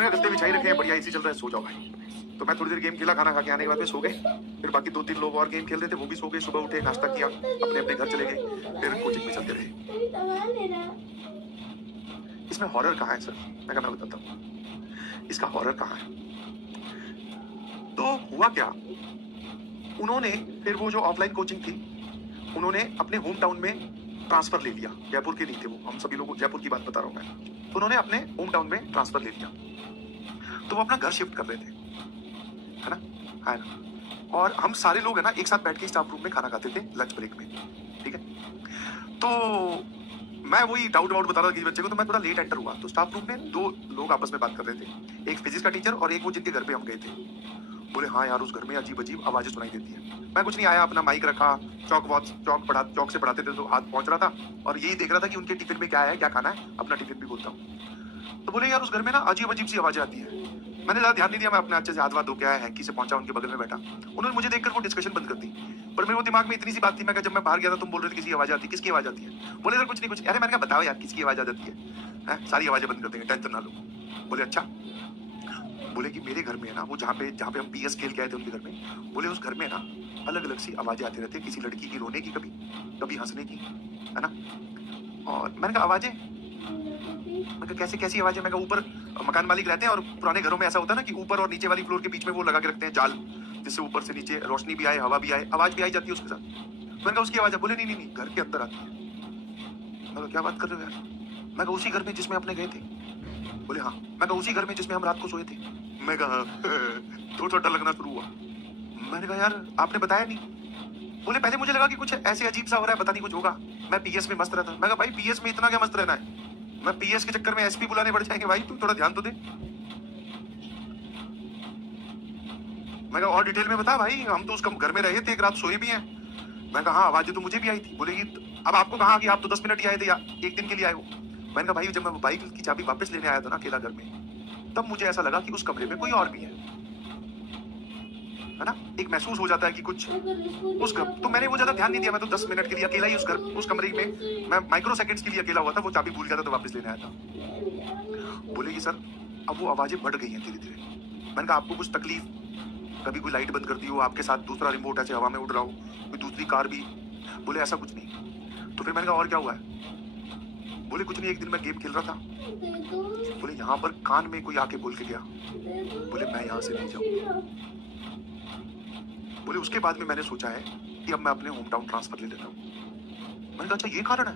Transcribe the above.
तो मैंने गद्दे बिछाई रखे हैं, बढ़िया एसी चल रहा है, सो जाओ भाई। तो मैं थोड़ी देर गेम खेला, खाना खा के आने के बाद में सो गए। फिर बाकी 2-3 लोग और गेम खेल रहे थे, वो भी सो गए। सुबह उठे, नाश्ता किया, अपने अपने घर चले गए, फिर कोचिंग में चलते रहे। इसमें हॉरर कहाँ है सर? मैं बताता हूँ इसका हॉरर कहाँ है। तो हुआ क्या, उन्होंने फिर वो जो ऑफलाइन कोचिंग थी, उन्होंने अपने होम टाउन में ट्रांसफर ले लिया। जयपुर के नहीं थे वो, हम सभी लोग जयपुर की बात बता रहा हूँ मैं। तो उन्होंने अपने होम टाउन में ट्रांसफर ले लिया, तो वो अपना घर शिफ्ट कर रहे थे, है ना, है ना। और हम सारे लोग है ना एक साथ बैठ के स्टाफ रूम में खाना खाते थे लंच ब्रेक में, ठीक है। तो मैं वही डाउट बता रहा था किसी बच्चे को, तो मैं थोड़ा लेट एंटर हुआ। तो स्टाफ रूम में 2 लोग आपस में बात कर रहे थे, एक फिजिक्स का टीचर और एक वो जिनके घर पे हम गए थे। बोले हाँ यार, उस घर में अजीब अजीब आवाजें सुनाई देती है। मैं कुछ नहीं, आया, अपना माइक रखा, चौक से पढ़ाते थे तो हाथ पहुंच रहा था, और यही देख रहा था कि उनके टिफिन में क्या है, क्या खाना है। अपना टिफिन भी बोलता हूँ। तो बोले यार, उस घर में ना अजीब अजीब सी आवाजें आती है। मैंने ज्यादा ध्यान नहीं दिया, मैं अपने अच्छे से हाथ धो के आया, हैंकी से पहुंचा, उनके बगल में बैठा। उन्होंने मुझे देखकर वो डिस्कशन बंद कर दी। पर मेरे दिमाग में इतनी सी बात थी, मैं जब मैं बाहर गया था तुम बोल रहे थे किसी आवाज आती है, किसकी आवाज आती है? बोले सर कुछ नहीं कुछ। अरे मैंने कहा बताओ यार किसकी आवाज आ जाती है? सारी आवाजें बंद कर देंगे, टेंशन ना लो। बोले अच्छा। बोले कि मेरे घर में है ना, वो जहाँ पे हम पीएस खेल के आए थे उनके घर में, बोले उस घर में ना अलग अलग सी आवाजें आती रहती है, किसी लड़की की रोने की, कभी हंसने की, है ना। और मैंने कहा आवाजें? मैं कहा कैसे कैसी आवाजें? मैं कहा ऊपर मकान मालिक रहते हैं, और पुराने घरों में ऐसा होता है ना कि ऊपर और नीचे वाली फ्लोर के बीच में वो लगा के रखते हैं जाल, जिससे ऊपर से नीचे रोशनी भी आए, हवा भी आए, आवाज भी आई जाती है उसके साथ। मैंने कहा उसकी आवाज है? बोले नहीं, घर के अंदर आती है। मैं कहा क्या बात कर रहे हो यार? मैं कहा उसी घर में जिसमें अपने गए थे। बोले हाँ। मैं कहा उसी घर में जिसमें हम रात को सोए थे। मैं कहा थोड़ा डर लगना शुरू हुआ। मैंने कहा यार आपने बताया नहीं। बोले पहले मुझे लगा कि कुछ ऐसे अजीब सा हो रहा है, पता नहीं कुछ होगा, मैं पीएस में मस्त रहता। मैं कहा भाई पीएस में इतना क्या मस्त रहना है? मैं पीएस के चक्कर में एसपी बुलाने पड़ जाएंगे भाई, तू थोड़ा ध्यान तो दे। मैं कहा और डिटेल में बता भाई, हम तो उस घर में रहे थे, एक रात सोए भी हैं। मैं कहा हाँ, आवाजें तो मुझे भी आई थी। बोलेगी अब आपको कहा कि आप तो 10 मिनट ही आए थे या 1 दिन के लिए आए हो। मैंने कहा भाई जब मैं बाइक की चाबी वापस लेने आया था ना अकेला घर में, तब मुझे ऐसा लगा कि उस कमरे में कोई और भी है ना। एक महसूस हो जाता है कि कुछ उस घर। तो मैंने वो ज्यादा ध्यान नहीं दिया, मैं तो 10 मिनट के लिए अकेला ही उस कमरे में, मैं माइक्रो सेकंड्स के लिए अकेला हुआ था, वो चाबी भूल गया था तो वापस लेने आया था। बोलेगी सर अब वो आवाजें बढ़ गई हैं धीरे धीरे। मैंने कहा आपको कुछ तकलीफ? कभी कोई लाइट बंद कर दी हो, आपके साथ दूसरा रिमोट ऐसे हवा में उड़ रहा हो, कोई दूसरी कार भी? बोले ऐसा कुछ नहीं। तो फिर मैंने कहा और क्या हुआ है? बोले कुछ नहीं, एक दिन मैं गेम खेल रहा था, बोले यहाँ पर कान में कोई आके बोल के गया, बोले मैं यहाँ से नहीं जाऊँ। बोले उसके बाद में मैंने सोचा है कि अब मैं अपने होम टाउन ट्रांसफर ले लेता हूँ। मैंने कहा अच्छा ये कारण है?